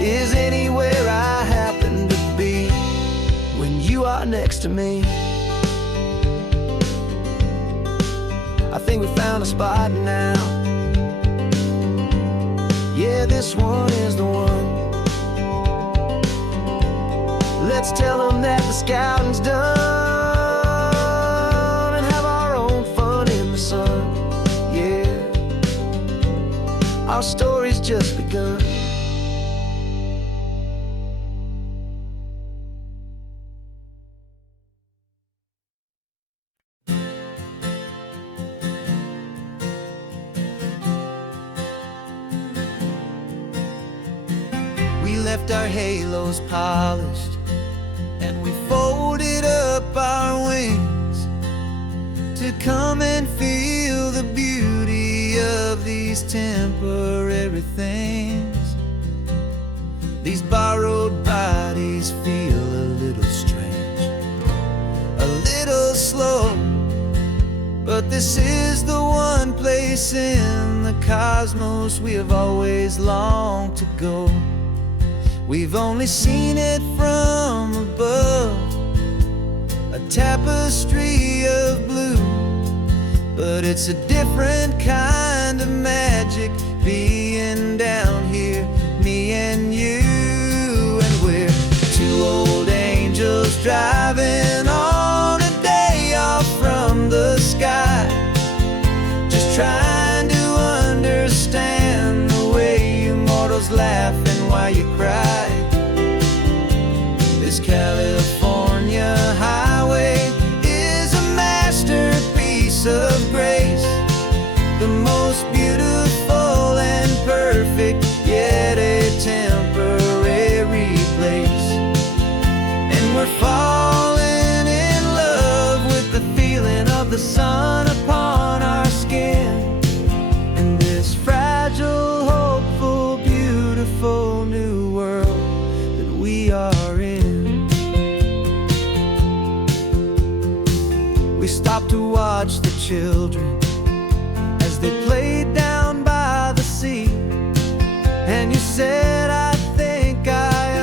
is anywhere I happen to be when you are next to me. I think we found a spot now. Yeah, this one is the one. Let's tell them that the scouting's done and have our own fun in the sun. Yeah, our story's just begun. We left our halos polished, and we folded up our wings to come and feel the beauty of these temporary things. These borrowed bodies feel a little strange, a little slow, but this is the one place in the cosmos we have always longed to go. We've only seen it from above, a tapestry of blue, but it's a different kind of magic being down here, me and you. And we're two old angels driving on a day off from the sky, just trying to understand the way you mortals laugh and why you cry. This California highway is a masterpiece of grace, the most beautiful and perfect, yet a temporary place. And we're falling in love with the feeling of the sun upon our skin, and this fragile, hopeful, beautiful new world that we are in. We stopped to watch the children as they played down by the sea, and you said, I think I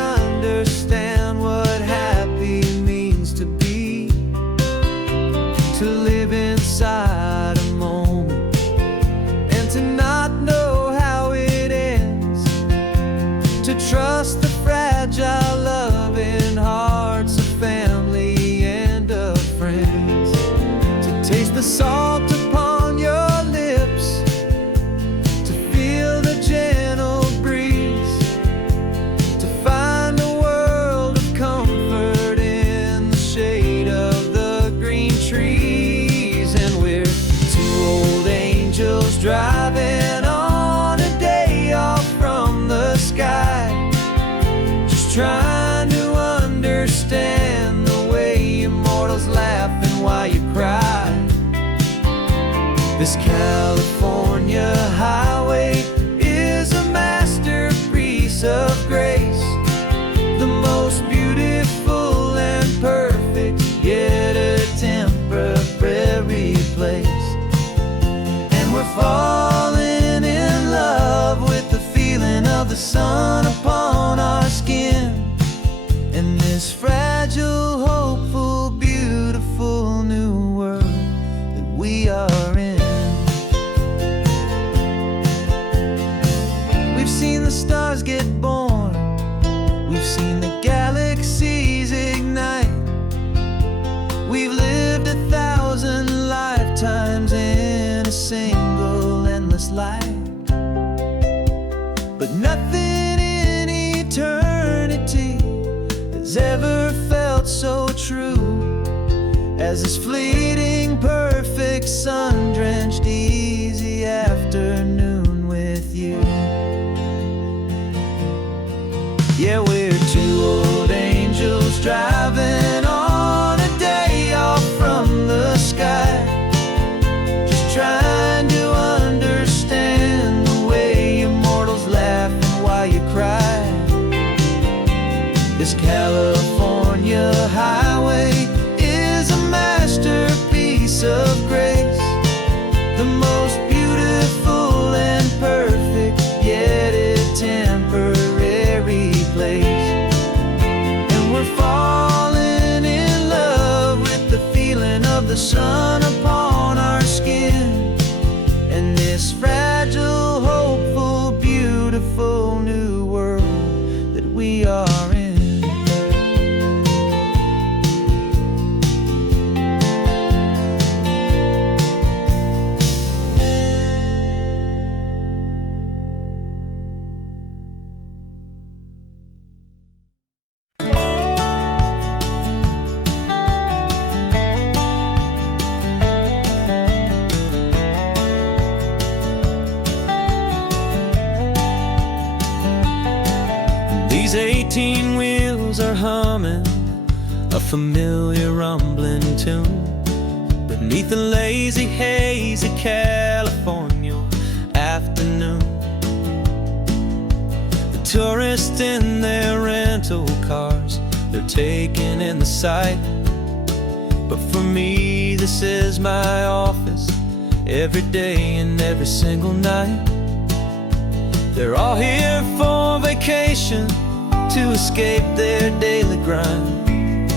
trying to understand the way you mortals laugh and why you cry. This California highway is a masterpiece of grace, the most beautiful and perfect, yet a temporary place. And we're falling in love with the feeling of the sun upon our skin, and this fragile, hopeful, beautiful new world that we are in. We've seen the stars get born, we've seen the galaxies ignite, we've lived 1,000 lifetimes in a single endless life. But nothing in eternity has ever felt so true as this fleeting, perfect, sun-drenched, easy afternoon with you. Yeah, we're two old angels driving on a day off from the sky, just trying to understand the way you mortals laugh and why you cry. This California highway is a masterpiece of grace, the most beautiful and perfect, yet a temporary place. And we're falling in love with the feeling of the sun upon our skin, and this fragile, hopeful, beautiful new world that we are in. These 18 wheels are humming a familiar rumbling tune beneath the lazy haze of California afternoon. The tourists in their rental cars, they're taking in the sight. But for me, this is my office, every day and every single night. They're all here for vacation, to escape their daily grind.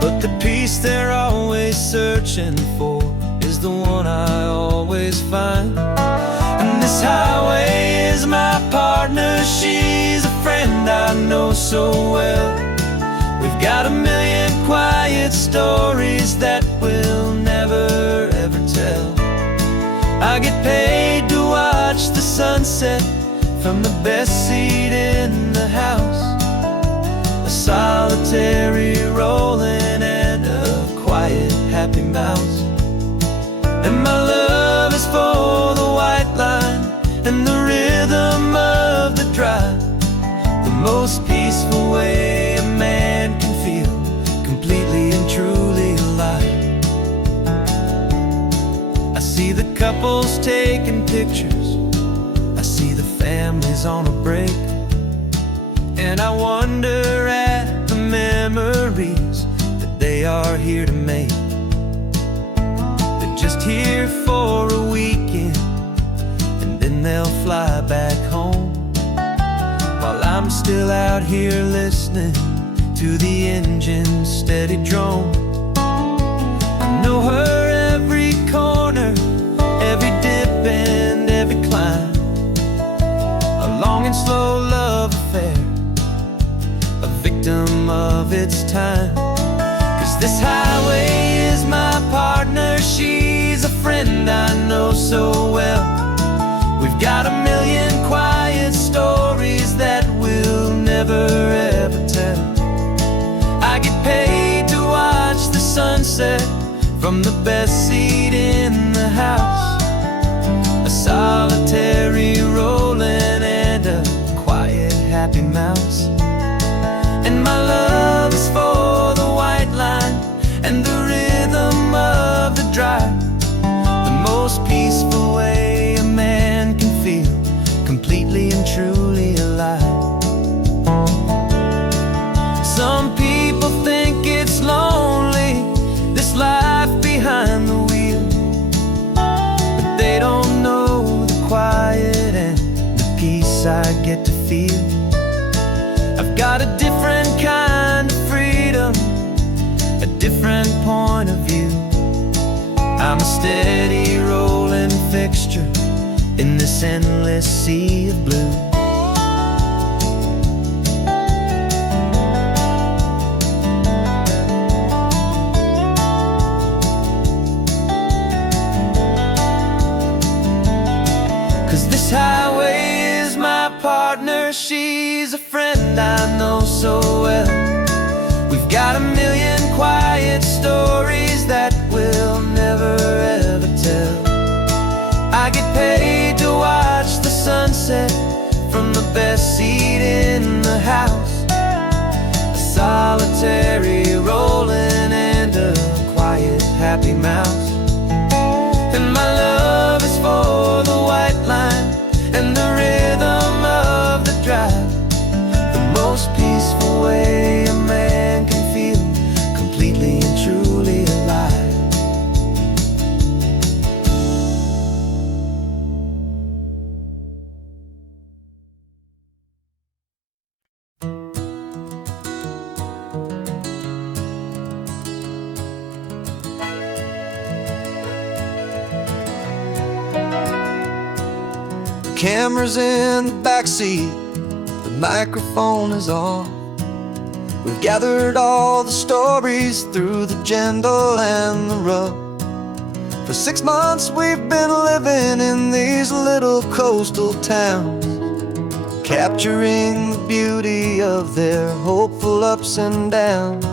But the peace they're always searching for is the one I always find. And this highway is my partner, she's a friend I know so well. We've got a million quiet stories that we'll never ever tell. I get paid to watch the sunset from the best seat in the house, a solitary rolling and a quiet, happy mouse. And my love is for the white line and the rhythm of the drive, the most peaceful way a man can feel completely and truly alive. I see the couples taking pictures, I see the families on a break, and I wonder at the memories that they are here to make. They're just here for a weekend, and then they'll fly back home, while I'm still out here listening to the engine's steady drone. I know her every corner, every dip and every climb, a long and slow love affair, a victim of its time. 'Cause this highway is my partner, she's a friend I know so well. We've got a million quiet stories that we'll never ever tell. I get paid to watch the sunset from the best seat in the house, a solitary rolling and a quiet, happy mouse. feel. I've got a different kind of freedom, a different point of view. I'm a steady rolling fixture in this endless sea of blue. 'Cause this highway is my partner, she's a friend I know so well. We've got a million quiet stories that we'll never ever tell. I get paid to watch the sunset from the best seat in the house. A solitary rolling and a quiet happy mouse. And my love is for the white line and the rhythm of the drive, the most peaceful way a man can feel completely and truly alive. Camera's in the backseat, the microphone is on. We've gathered all the stories through the gentle and the rough. For 6 months we've been living in these little coastal towns, capturing the beauty of their hopeful ups and downs.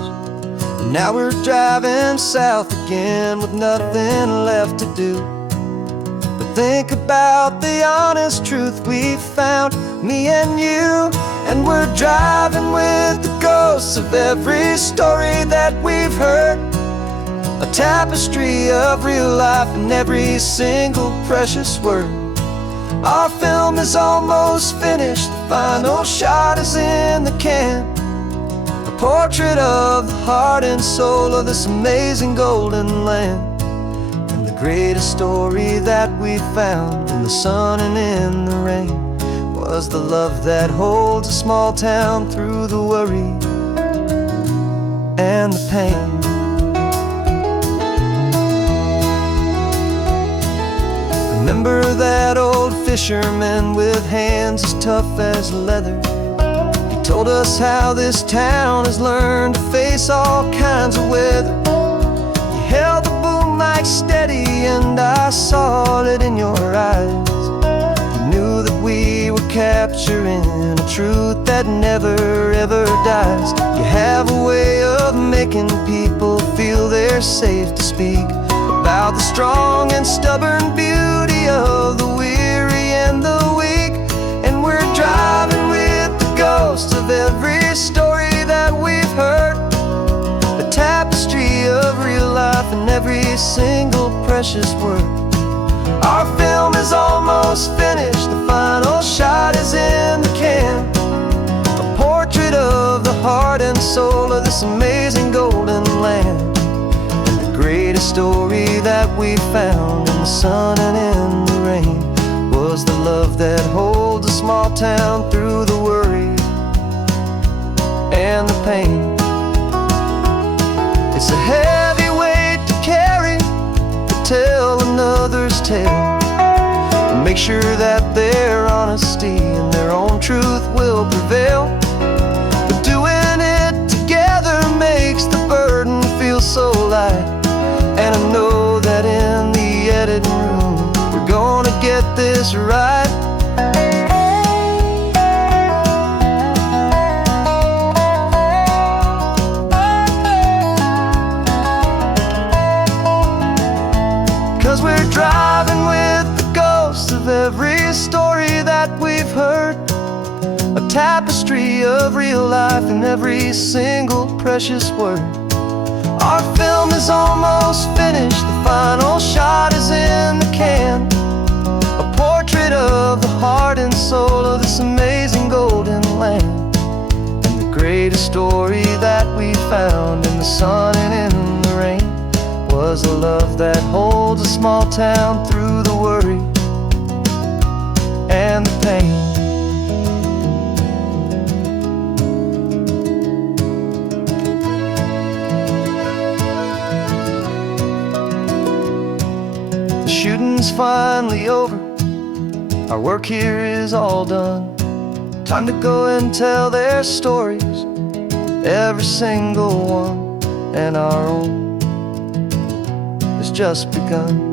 And now we're driving south again with nothing left to do. Think about the honest truth we've found, me and you. And we're driving with the ghosts of every story that we've heard, a tapestry of real life and every single precious word. Our film is almost finished, the final shot is in the can, a portrait of the heart and soul of this amazing golden land. Greatest story that we found in the sun and in the rain was the love that holds a small town through the worry and the pain. Remember that old fisherman with hands as tough as leather? He told us how this town has learned to face all kinds of weather. You held the boom mic steady and I saw it in your eyes. You knew that we were capturing a truth that never ever dies. You have a way of making people feel they're safe to speak about the strong and stubborn beauty of the weary and the weak. And we're driving with the ghosts of every story that we've heard, a tapestry of real life and every single precious word. Our film is almost finished, the final shot is in the can, a portrait of the heart and soul of this amazing golden land. And the greatest story that we found in the sun and in the rain was the love that holds a small town through the worry and the pain. It's a heavy weight to carry, to tell another's tale, and make sure that their honesty and their own truth will prevail. But doing it together makes the burden feel so light. And I know that in the editing room we're gonna get this right. 'Cause we're driving with the ghosts of every story that we've heard, a tapestry of real life and every single precious word. Our film is almost finished, the final shot is in the can, a portrait of the heart and soul of this amazing golden land. And the greatest story that we found in the sun and in the rain was a love that holds a small town through the worry and the pain. is finally over. Our work here is all done. Time to go and tell their stories, every single one, and our own has just begun.